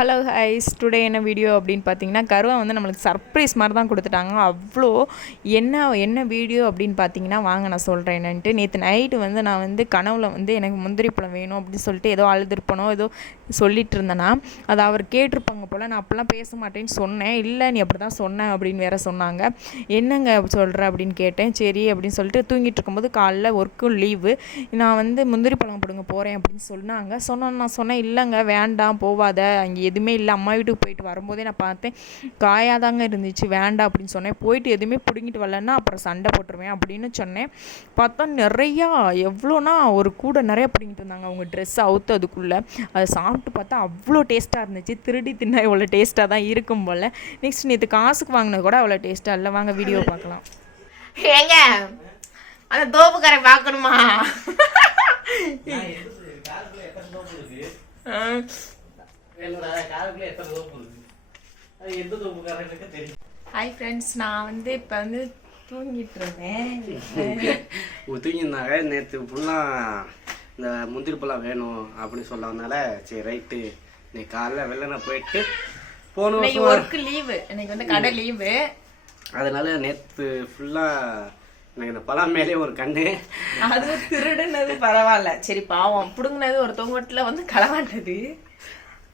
Hello ஹைஸ் today என்ன video அப்படின்னு பார்த்தீங்கன்னா கருவா வந்து நம்மளுக்கு சர்ப்ரைஸ் மாதிரி தான் கொடுத்துட்டாங்க. அவ்வளோ என்ன என்ன வீடியோ அப்படின்னு பார்த்தீங்கன்னா வாங்க நான் சொல்கிறேன் என்னன்ட்டு. நேற்று நைட்டு வந்து நான் வந்து கனவுல வந்து எனக்கு முந்திரி பழம் வேணும் அப்படின்னு சொல்லிட்டு ஏதோ அழுதுருப்பனோ ஏதோ சொல்லிட்டு இருந்தேன்னா அதை அவர் கேட்டிருப்பாங்க போல் நான் அப்போல்லாம் பேச மாட்டேன்னு சொன்னேன். இல்லை நீ அப்படி தான் சொன்னேன் அப்படின்னு வேற சொன்னாங்க. என்னங்க சொல்கிற அப்படின்னு கேட்டேன். சரி அப்படின்னு சொல்லிட்டு தூங்கிட்டு இருக்கும்போது காலைல ஒர்க்கும் லீவு நான் வந்து முந்திரி பழம் பிடுங்க போகிறேன் அப்படின்னு சொன்னாங்க. சொன்னோன்னு நான் சொன்னேன். இல்லைங்க வேண்டாம் போவாத. அங்கே எதுவுமே இல்லை. அம்மா வீட்டுக்கு போயிட்டு வரும்போதே நான் பார்த்தேன் காயாதாங்க இருந்துச்சு வேண்டாம் அப்படின்னு சொன்னேன். போயிட்டு எதுவுமே பிடுங்கிட்டு வரலன்னா அப்புறம் சண்டை போட்டுருவேன் அப்படின்னு சொன்னேன். பார்த்தா நிறையா எவ்வளோனா ஒரு கூட நிறைய பிடிங்கிட்டு இருந்தாங்க அவங்க ட்ரெஸ் அவுத்து அதுக்குள்ளே. அதை சாப்பிட்டு பார்த்தா அவ்வளோ டேஸ்ட்டாக இருந்துச்சு. திருடி தின்னா இவ்வளோ டேஸ்ட்டாக தான் இருக்கும் போல். நெக்ஸ்ட் நேற்று காசுக்கு வாங்கினது கூட அவ்வளோ டேஸ்ட்டாக இல்லை. வாங்க வீடியோ பார்க்கலாம். ஏங்க அந்த தோப்புக்கரை பார்க்கணுமா? ஹாய் ஃப்ரெண்ட்ஸ் நான் வந்து இப்போ வந்து தூங்கிட்டு இருந்தேன். தூங்கியிருந்தாங்க. நேற்று ஃபுல்லாக இந்த முந்திரி பழம் வேணும் அப்படின்னு சொல்லனால சரி ரைட்டு. நீ காலைல வெள்ளனை போயிட்டு போன இன்னைக்கு வருஷம் ஒர்க்கு லீவு இன்னைக்கு வந்து கடை லீவு அதனால நேற்று ஃபுல்லாக எனக்கு இந்த பழம் மேலே ஒரு கண்ணு. அது திருடுனது பரவாயில்ல. சரி பாவம். புடுங்கினது ஒரு தொங்கட்டில் வந்து களவாண்டது.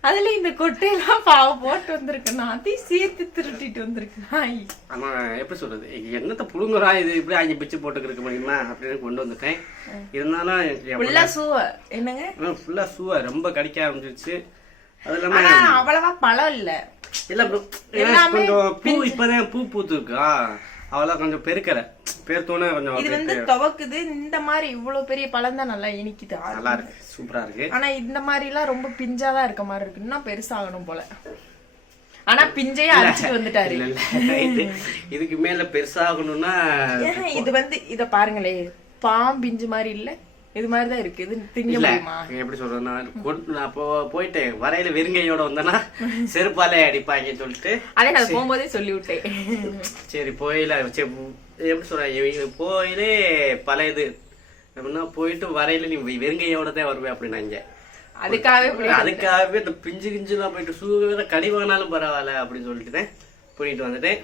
அதுல இந்த கொட்டையெல்லாம் பாவம் போட்டு வந்திருக்கு. நான் அதையும் சேர்த்து திருட்டிட்டு வந்திருக்கேன் ஹாய். ஆனால் எப்படி சொல்றது? என்னத்தை புடுங்குறா இது? இப்படி அங்கே பிச்சு போட்டுக்க இருக்க முடியுமா அப்படின்னு கொண்டு வந்துட்டேன். இருந்தாலும் ஃபுல்லா சூவ. என்னங்க? ஃபுல்லாக சூவை. ரொம்ப கடிக்க ஆரம்பிச்சிருச்சு. அது ஆனா இல்லாமல் அவ்வளவா பழம் இல்ல. இல்ல. ஏன்னா கொஞ்சம் பூ இப்பதான் பூ பூத்துருக்கா. அவளா கொஞ்சம் பெருக்கல. பெருத்தோன்னே கொஞ்சம் இது வந்து துவக்குது. இந்த மாதிரி இவ்வளவு பெரிய பழம் தான் நல்லா இனிக்குது. நல்லா இருக்கு. சூப்பரா இருக்கு. ஆனா இந்த மாதிரி எல்லாம் ரொம்ப பிஞ்சாதான் இருக்க மாதிரி இருக்கு. இன்னும் பெருசாகணும் போல. ஆனா பிஞ்சையே அடிச்சுட்டு வந்துட்டாரு. இதுக்கு மேல பெருசாகணும்னா இது வந்து இத பாருங்களே. பாம் பிஞ்சு மாதிரி இல்ல இது மாதிரி தான் இருக்கு. இது திங்க முடியுமா? எப்படி சொல்றேன்னா கொண்டு- நான் அப்போ போயிட்டு வரையில வெறுங்கையோட வந்தேன்னா செருப்பாலே அடிப்பாங்கன்னு சொல்லிட்டு. அதே நான் போகும்போதே சொல்லி விட்டேன் சரி போயில எப்படி சொல்ற போயிலே பழைய இது எப்படின்னா போயிட்டு வரையில நீ வெறுங்கையோட தான் வருவேன் அப்படின்னாங்க. அதுக்காகவே அதுக்காகவே இந்த பிஞ்சு கிஞ்சுலாம் போயிட்டு சூ கடி வாங்கினாலும் பரவாயில்ல அப்படின்னு சொல்லிட்டு பண்ணிட்டு வந்துட்டேன்.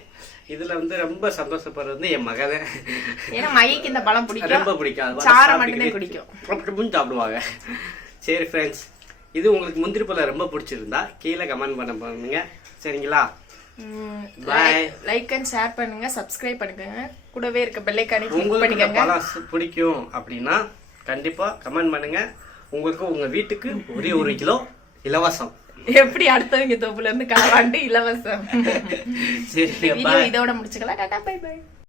இதுல வந்து ரொம்ப சந்தோஷப்படுறது வந்து என் மகன். ஏன்னா மைக்கு இந்த பழம் பிடிக்கும். ரொம்ப பிடிக்கும். சாரை. அப்படி புடிச்சு சாப்பிடுவாங்க. சரி ஃப்ரெண்ட்ஸ் இது உங்களுக்கு முந்திரி பழம் ரொம்ப பிடிச்சிருந்தா கீழே கமெண்ட் பண்ண பண்ணுங்க. சரிங்களா? Bye. லைக் அண்ட் ஷேர் பண்ணுங்க சப்ஸ்கிரைப் பண்ணுங்க. கூடவே இருக்க பெல்லைக்கானி கிளிக் உங்களுக்கு பண்ணிக்கோங்க. பழம் பிடிக்கும் அப்படின்னா கண்டிப்பா கமெண்ட் பண்ணுங்க. உங்களுக்கு உங்க வீட்டுக்கு ஒரே ஒரு கிலோ இலவசம். எப்படி அடுத்தவங்க தோப்புல இருந்து களவாண்டு இலவசம். இதோட முடிச்சுக்கலாம். Tata bye by